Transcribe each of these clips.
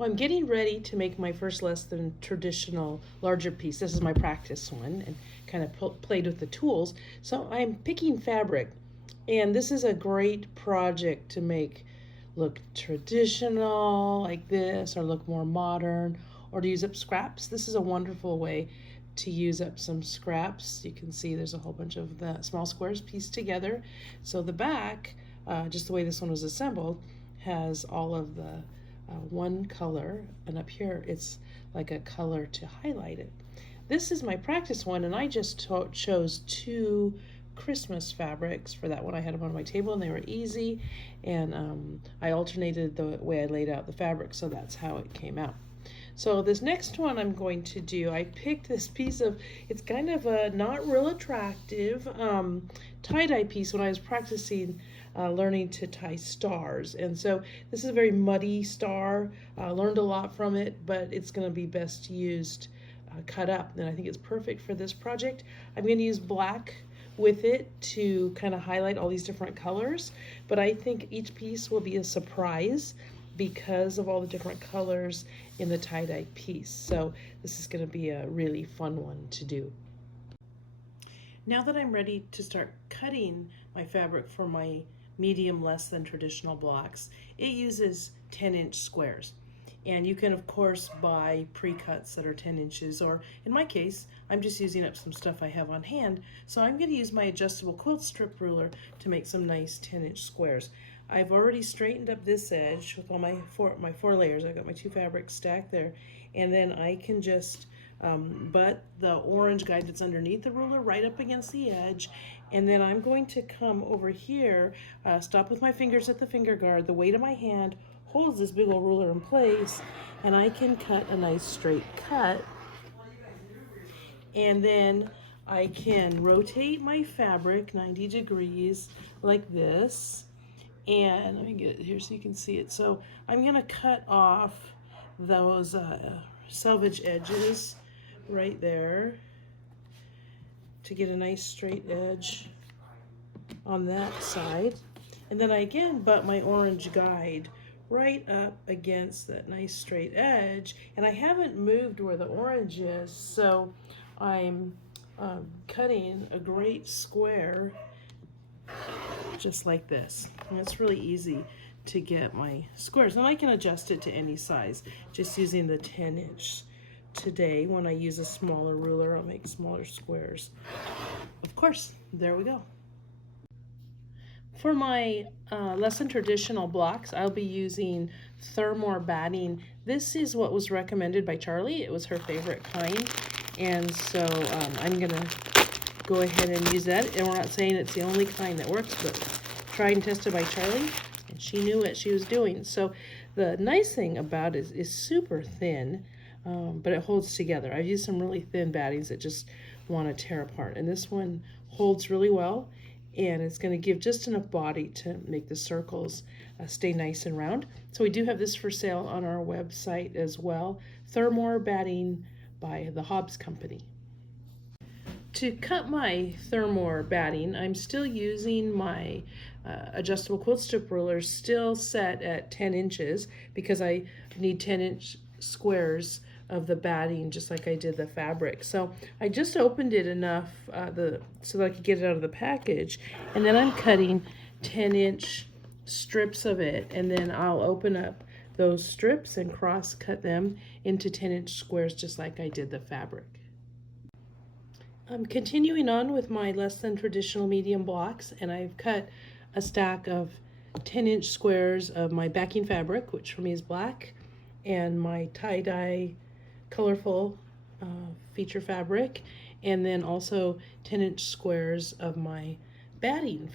Well, I'm getting ready to make my first less than traditional larger piece. This is my practice one, and kind of played with the tools. So I'm picking fabric, and this is a great project to make look traditional like this, or look more modern, or to use up scraps. This is a wonderful way to use up some scraps. You can see there's a whole bunch of the small squares pieced together. So the back, just the way this one was assembled, has all of the one color, and up here it's like a color to highlight it. This is my practice one, and I just chose 2 Christmas fabrics for that one. I had them on my table and they were easy, and I alternated the way I laid out the fabric, so that's how it came out. So this next one I'm going to do, I picked this piece of, it's kind of a not real attractive tie-dye piece when I was practicing learning to tie stars. And so this is a very muddy star. Learned a lot from it, but it's going to be best used cut up. And I think it's perfect for this project. I'm going to use black with it to kind of highlight all these different colors, but I think each piece will be a surprise because of all the different colors in the tie-dye piece. So this is going to be a really fun one to do. Now that I'm ready to start cutting my fabric for my medium less than traditional blocks, it uses 10-inch squares. And you can of course buy pre-cuts that are 10 inches, or in my case, I'm just using up some stuff I have on hand. So I'm going to use my adjustable quilt strip ruler to make some nice 10-inch squares. I've already straightened up this edge with all my four layers. I've got my 2 fabrics stacked there, and then I can just butt the orange guide that's underneath the ruler right up against the edge, and then I'm going to come over here, stop with my fingers at the finger guard. The weight of my hand holds this big old ruler in place, and I can cut a nice straight cut, and then I can rotate my fabric 90 degrees like this. And let me get it here so you can see it. So I'm going to cut off those selvage edges right there to get a nice straight edge on that side. And then I again butt my orange guide right up against that nice straight edge. And I haven't moved where the orange is, so I'm cutting a great square just like this. And it's really easy to get my squares, and I can adjust it to any size just using the 10-inch. Today when I use a smaller ruler, I'll make smaller squares. Of course, there we go. For my less than traditional blocks, I'll be using Thermor batting. This is what was recommended by Charlie. It was her favorite kind, and so I'm gonna go ahead and use that. And we're not saying it's the only kind that works, but tried and tested by Charlie, and she knew what she was doing. So the nice thing about it is super thin, but it holds together. I've used some really thin battings that just want to tear apart, and this one holds really well, and it's going to give just enough body to make the circles stay nice and round. So we do have this for sale on our website as well. Thermor batting by the Hobbs Company. To cut my Thermor batting, I'm still using my adjustable quilt strip ruler, still set at 10 inches because I need 10-inch squares of the batting just like I did the fabric. So I just opened it enough so that I could get it out of the package, and then I'm cutting 10-inch strips of it, and then I'll open up those strips and cross cut them into 10-inch squares just like I did the fabric. I'm continuing on with my less than traditional medium blocks, and I've cut a stack of 10-inch squares of my backing fabric, which for me is black, and my tie-dye colorful feature fabric, and then also 10-inch squares of my batting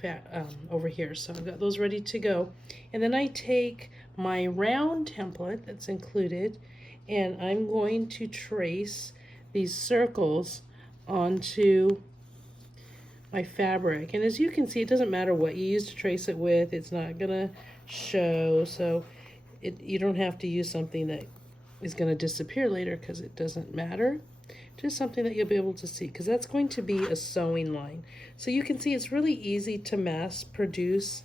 over here. So I've got those ready to go. And then I take my round template that's included, and I'm going to trace these circles onto my fabric. And as you can see, it doesn't matter what you use to trace it with, it's not gonna show, so you don't have to use something that is going to disappear later because it doesn't matter. Just something that you'll be able to see, because that's going to be a sewing line. So you can see it's really easy to mass produce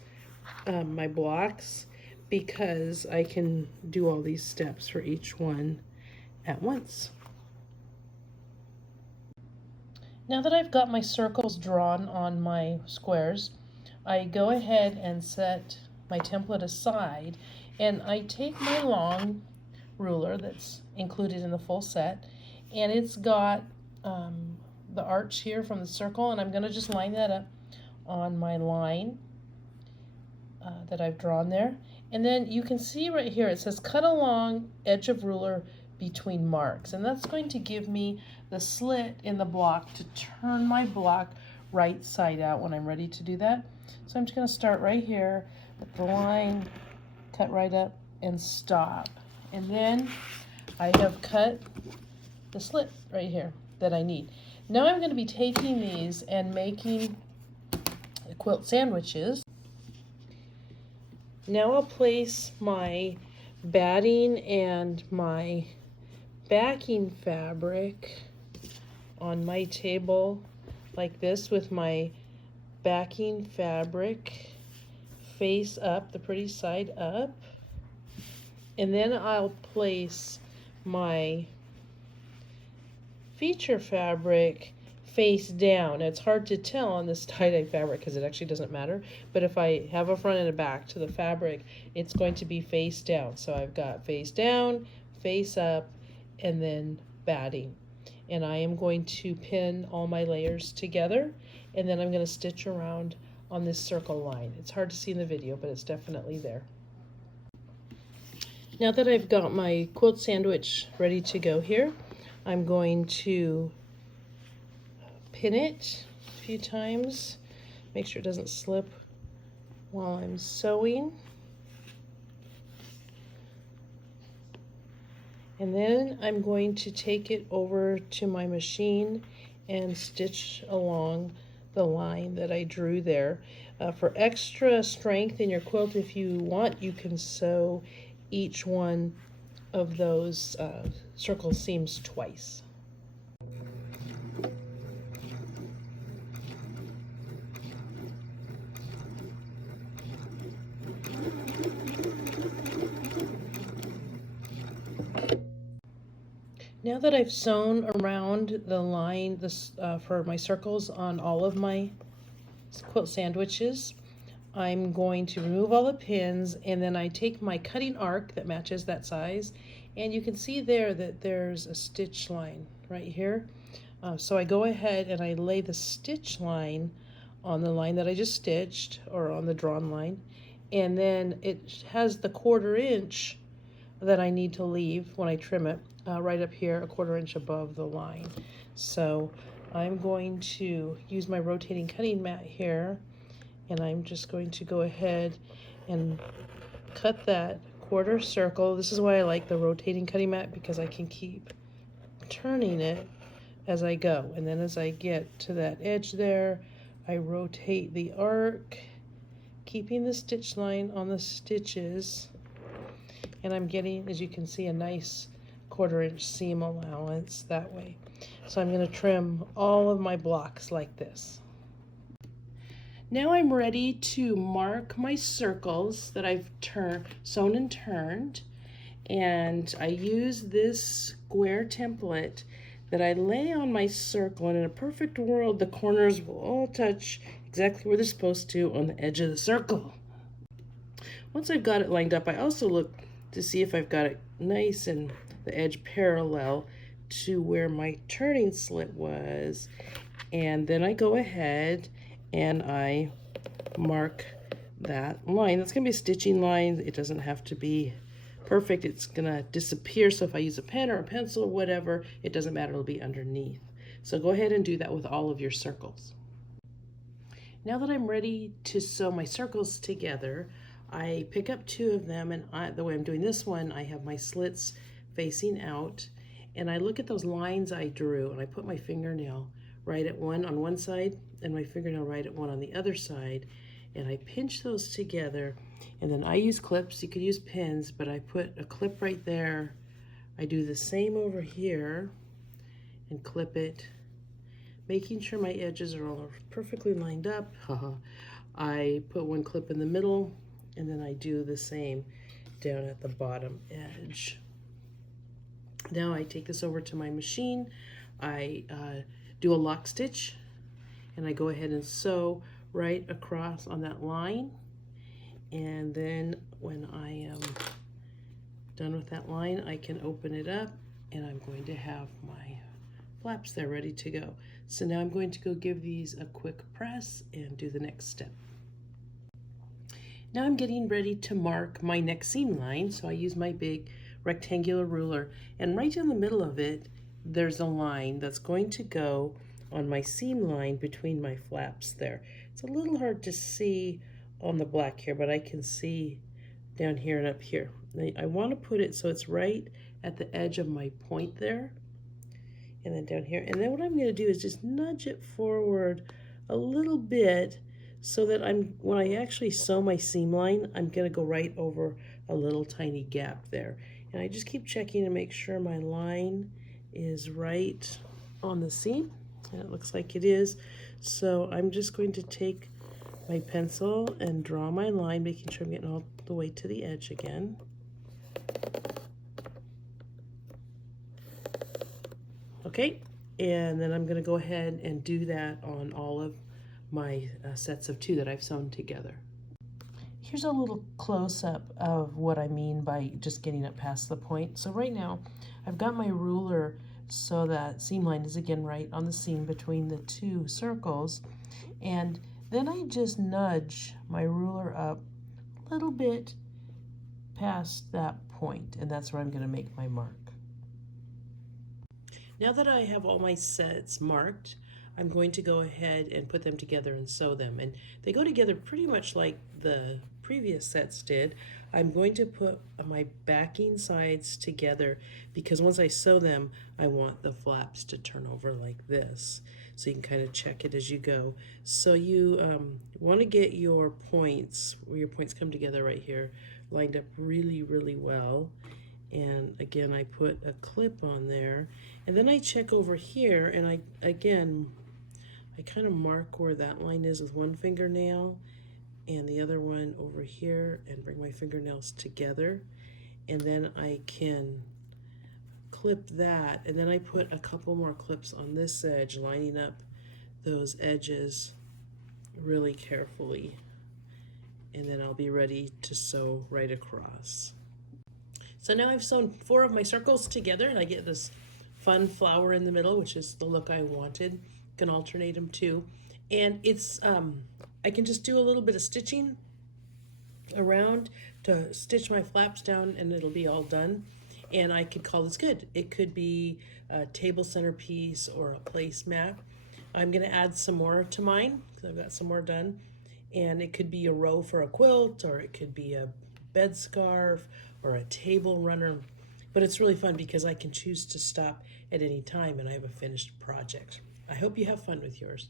my blocks, because I can do all these steps for each one at once. Now that I've got my circles drawn on my squares, I go ahead and set my template aside, and I take my long ruler that's included in the full set, and it's got the arch here from the circle, and I'm going to just line that up on my line that I've drawn there. And then you can see right here it says cut along edge of ruler between marks, and that's going to give me the slit in the block to turn my block right side out when I'm ready to do that. So I'm just going to start right here with the line, cut right up and stop, and then I have cut the slit right here that I need. Now I'm going to be taking these and making quilt sandwiches. Now I'll place my batting and my backing fabric on my table like this with my backing fabric face up, the pretty side up. And then I'll place my feature fabric face down. It's hard to tell on this tie-dye fabric because it actually doesn't matter, but if I have a front and a back to the fabric, it's going to be face down. So I've got face down, face up, and then batting. And I am going to pin all my layers together, and then I'm going to stitch around on this circle line. It's hard to see in the video, but it's definitely there. Now that I've got my quilt sandwich ready to go here, I'm going to pin it a few times, make sure it doesn't slip while I'm sewing. And then I'm going to take it over to my machine and stitch along the line that I drew there. For extra strength in your quilt, if you want, you can sew each one of those circle seams twice. Now that I've sewn around the line for my circles on all of my quilt sandwiches, I'm going to remove all the pins, and then I take my cutting arc that matches that size, and you can see there that there's a stitch line right here. So I go ahead and I lay the stitch line on the line that I just stitched, or on the drawn line, and then it has the 1/4 inch that I need to leave when I trim it right up here, a 1/4 inch above the line. So I'm going to use my rotating cutting mat here, and I'm just going to go ahead and cut that 1/4 circle. This is why I like the rotating cutting mat, because I can keep turning it as I go. And then as I get to that edge there, I rotate the arc, keeping the stitch line on the stitches. And I'm getting, as you can see, a nice 1/4 inch seam allowance that way. So I'm going to trim all of my blocks like this. Now I'm ready to mark my circles that I've sewn and turned, and I use this square template that I lay on my circle, and in a perfect world the corners will all touch exactly where they're supposed to on the edge of the circle. Once I've got it lined up, I also look to see if I've got it nice and the edge parallel to where my turning slit was, and then I go ahead and I mark that line. That's going to be a stitching line. It doesn't have to be perfect. It's going to disappear, so if I use a pen or a pencil or whatever, it doesn't matter, it'll be underneath. So go ahead and do that with all of your circles. Now that I'm ready to sew my circles together, I pick up 2 of them, and the way I'm doing this one, I have my slits facing out, and I look at those lines I drew, and I put my fingernail right at one on one side and my fingernail right at one on the other side, and I pinch those together, and then I use clips. You could use pins, but I put a clip right there. I do the same over here and clip it, making sure my edges are all perfectly lined up. I put one clip in the middle, and then I do the same down at the bottom edge. Now I take this over to my machine. I do a lock stitch, and I go ahead and sew right across on that line. And then when I am done with that line, I can open it up, and I'm going to have my flaps there ready to go. So now I'm going to go give these a quick press and do the next step. Now I'm getting ready to mark my next seam line, so I use my big rectangular ruler, and right down the middle of it there's a line that's going to go on my seam line between my flaps there. It's a little hard to see on the black here, but I can see down here and up here. I want to put it so it's right at the edge of my point there, and then down here. And then what I'm going to do is just nudge it forward a little bit so that when I actually sew my seam line, I'm going to go right over a little tiny gap there. And I just keep checking to make sure my line is right on the seam, and it looks like it is. So I'm just going to take my pencil and draw my line, making sure I'm getting all the way to the edge again. Okay, and then I'm going to go ahead and do that on all of my sets of 2 that I've sewn together. Here's a little close-up of what I mean by just getting it past the point. So right now I've got my ruler so that seam line is again right on the seam between the 2 circles, and then I just nudge my ruler up a little bit past that point, and that's where I'm going to make my mark. Now that I have all my sets marked, I'm going to go ahead and put them together and sew them. And they go together pretty much like the previous sets did. I'm going to put my backing sides together because once I sew them, I want the flaps to turn over like this. So you can kind of check it as you go. So you want to get your points, where your points come together right here, lined up really, really well. And again, I put a clip on there, and then I check over here, and I kind of mark where that line is with one fingernail and the other one over here, and bring my fingernails together, and then I can clip that, and then I put a couple more clips on this edge, lining up those edges really carefully, and then I'll be ready to sew right across. So now I've sewn 4 of my circles together, and I get this fun flower in the middle, which is the look I wanted. You can alternate them too. And it's, I can just do a little bit of stitching around to stitch my flaps down, and it'll be all done. And I could call this good. It could be a table centerpiece or a placemat. I'm gonna add some more to mine, because I've got some more done. And it could be a row for a quilt, or it could be a bed scarf, or a table runner, but it's really fun because I can choose to stop at any time and I have a finished project. I hope you have fun with yours.